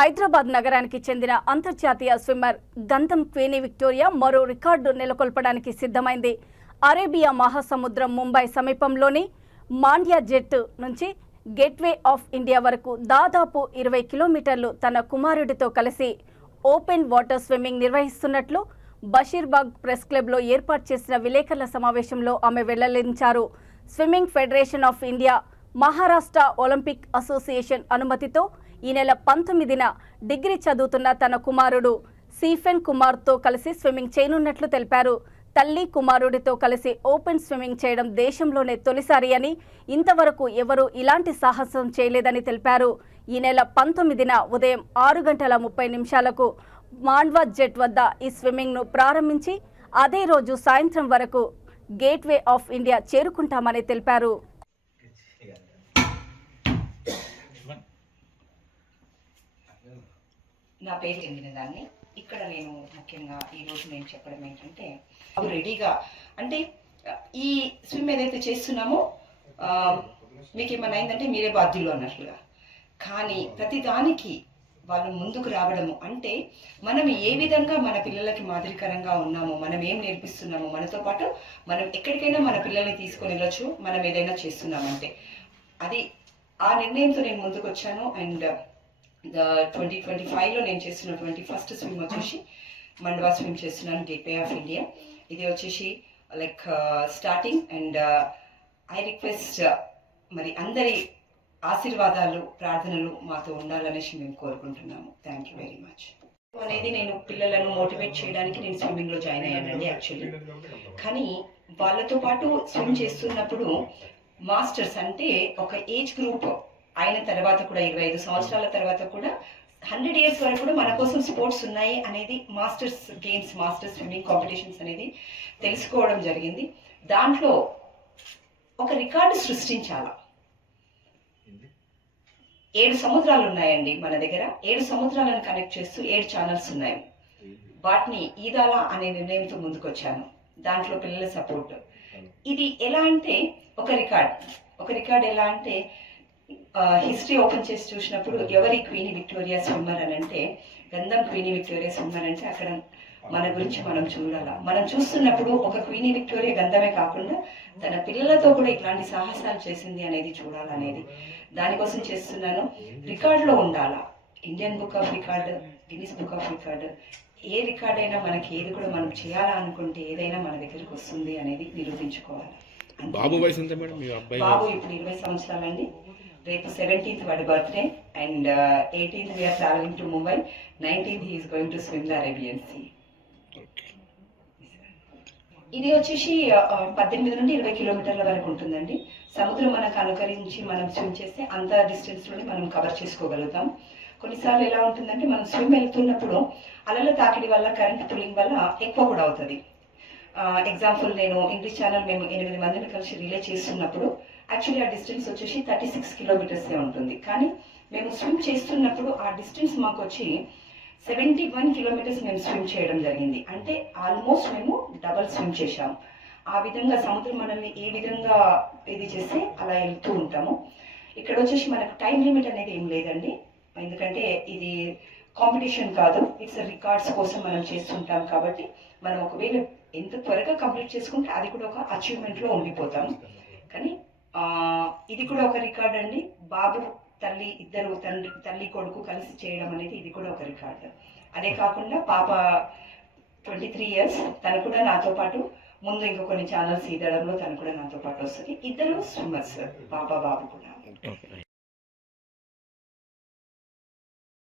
హైదరాబాద్ నగరానికి చెందిన అంతర్జాతీయ స్విమ్మర్ గంధం క్వీనీ విక్టోరియా మరో రికార్డు నెలకొల్పడానికి సిద్ధమైంది. అరేబియా మహాసముద్రం ముంబై సమీపంలోని మాండ్యా జెట్ నుంచి గేట్వే ఆఫ్ ఇండియా వరకు దాదాపు 20 కిలోమీటర్లు తన కుమారుడితో కలిసి ఓపెన్ వాటర్ స్విమ్మింగ్ నిర్వహిస్తున్నట్లు బషీర్బాగ్ ప్రెస్ క్లబ్లో ఏర్పాటు చేసిన విలేకరుల సమావేశంలో ఆమె వెల్లడించారు. Swimming federation of India, Maharashtra Olympic association అనుమతితో ఈ నెల 19న డిగ్రీ చదువుతున్న తన కుమారుడు సీఫెన్ కుమార్తో కలిసి స్విమ్మింగ్ చేయనున్నట్లు తెలిపారు. తల్లి కుమారుడితో కలిసి ఓపెన్ స్విమ్మింగ్ చేయడం దేశంలోనే తొలిసారి అని, ఇంతవరకు ఎవరూ ఇలాంటి సాహసం చేయలేదని తెలిపారు. ఈ నెల 19న ఉదయం 6:30 మాండ్వా జెట్ వద్ద ఈ స్విమ్మింగ్ను ప్రారంభించి అదే రోజు సాయంత్రం వరకు గేట్వే ఆఫ్ ఇండియా చేరుకుంటామని తెలిపారు. నా పేరు చెందిన దాన్ని ఇక్కడ నేను ముఖ్యంగా ఈరోజు నేను చెప్పడం ఏంటంటే రెడీగా అంటే ఈ స్విమ్ ఏదైతే చేస్తున్నామో మీకు ఏమైనా అయిందంటే మీరే బాధ్యులు అన్నట్లుగా, కానీ ప్రతిదానికి వాళ్ళు ముందుకు రావడము అంటే మనం ఏ విధంగా మన పిల్లలకి మాదిరికరంగా ఉన్నామో, మనం ఏం నేర్పిస్తున్నామో, మనతో పాటు మనం ఎక్కడికైనా మన పిల్లల్ని తీసుకొని వెళ్ళొచ్చు మనం ఏదైనా చేస్తున్నామంటే. అది ఆ నిర్ణయంతో నేను ముందుకు వచ్చాను. అండ్ 2025లో నేను చేస్తున్నటువంటి ఫస్ట్ స్విమ్ వచ్చేసి మండ్వా స్విమ్ చేస్తున్నాను, గేట్వే ఆఫ్ ఇండియా. ఇది వచ్చేసి like starting. And I request మరి అందరి ఆశీర్వాదాలు, ప్రార్థనలు మాతో ఉండాలనేసి మేము కోరుకుంటున్నాము. Thank you very much. అనేది నేను పిల్లలను మోటివేట్ చేయడానికి నేను స్విమ్మింగ్లో జాయిన్ అయ్యానండి యాక్చువల్లీ. కానీ వాళ్ళతో పాటు స్విమ్ చేస్తున్నప్పుడు మాస్టర్స్ అంటే ఒక ఏజ్ గ్రూప్ అయిన తర్వాత కూడా 25 సంవత్సరాల తర్వాత కూడా 100 ఇయర్స్ వరకు కూడా మన కోసం స్పోర్ట్స్ ఉన్నాయి అనేది masters games, masters swimming competitions అనేది తెలుసుకోవడం జరిగింది. దాంట్లో ఒక రికార్డు సృష్టించాలా. 7 సముద్రాలు ఉన్నాయండి మన దగ్గర. 7 సముద్రాలను కనెక్ట్ చేస్తూ 7 ఛానల్స్ ఉన్నాయి. వాటిని ఈదాలా అనే నిర్ణయంతో ముందుకొచ్చాను. దాంట్లో పిల్లల సపోర్ట్. ఇది ఎలా అంటే ఒక రికార్డ్ ఎలా అంటే హిస్టరీ ఓపెన్ చేసి చూసినప్పుడు ఎవరి క్వీనీ విక్టోరియా స్విమ్మర్ అని అంటే గంధం క్వీనీ విక్టోరియా స్విమ్మర్ అంటే అక్కడ మన గురించి మనం చూడాలా. మనం చూస్తున్నప్పుడు ఒక క్వీనీ విక్టోరియా గంధమే కాకుండా తన పిల్లలతో కూడా ఇట్లాంటి సాహసాలు చేసింది అనేది చూడాలనేది దానికోసం చేస్తున్నాను. రికార్డులో ఉండాలా. Indian book of record, Guinness book of record, A record అయినా మనకి ఏది కూడా మనం చేయాలా అనుకుంటే ఏదైనా మన దగ్గరికి వస్తుంది అనేది నిరూపించుకోవాలి. బాబు వయసు ఎంత మేడం? బాబు ఇప్పుడు 20 సంవత్సరాలండి. రేపు 17th వాడి birthday. And 18th we are travelling to Mumbai. 19th he is going to swim the Arabian sea. ఇది వచ్చేసి 18 నుండి 20 కిలోమీటర్ల వరకు ఉంటుందండి. సముద్రం మనకు అనుకరించి మనం స్విమ్ చేస్తే అంత డిస్టెన్స్లోనే మనం కవర్ చేసుకోగలుగుతాం. కొన్నిసార్లు ఎలా ఉంటుందంటే మనం స్విమ్ వెళ్తున్నప్పుడు అలల తాకిడి వల్ల, కరెంట్ పుల్లింగ్ వల్ల ఎక్కువ కూడా అవుతుంది. ఎగ్జాంపుల్ నేను ఇంగ్లీష్ ఛానల్ మేము 8 మందిని కలిసి రిలే చేస్తున్నప్పుడు యాక్చువల్లీ ఆ డిస్టెన్స్ వచ్చేసి 36 కిలోమీటర్సే ఉంటుంది. కానీ మేము స్విమ్ చేస్తున్నప్పుడు ఆ డిస్టెన్స్ మాకు వచ్చి 71 కిలోమీటర్స్ మేము స్విమ్ చేయడం జరిగింది. అంటే ఆల్మోస్ట్ మేము డబల్ స్విమ్ చేశాము. ఆ విధంగా సముద్రం మనల్ని ఏ విధంగా ఇది చేస్తే అలా వెళ్తూ ఉంటాము. ఇక్కడ వచ్చేసి మనకు టైం లిమిట్ అనేది ఏం లేదండి. ఎందుకంటే ఇది కాంపిటీషన్ కాదు, ఇట్స్ రికార్డ్స్ కోసం మనం చేస్తుంటాం. కాబట్టి మనం ఒకవేళ ఎంత త్వరగా కంప్లీట్ చేసుకుంటే అది కూడా ఒక అచీవ్మెంట్లో ఉండిపోతాం. కానీ ఇది కూడా ఒక రికార్డ్ అండి. బాబు తల్లి ఇద్దరు తల్లి కొడుకు కలిసి చేయడం అనేది ఇది కూడా ఒక రికార్డ్. అదే కాకుండా పాప 23 ఇయర్స్, తను కూడా నాతో పాటు ముందు ఇంకా కొన్ని ఛానల్స్ ఈదడంలో తను కూడా నాతో పాటు వస్తుంది. ఇద్దరు స్విమ్మర్స్, బాబు కూడా.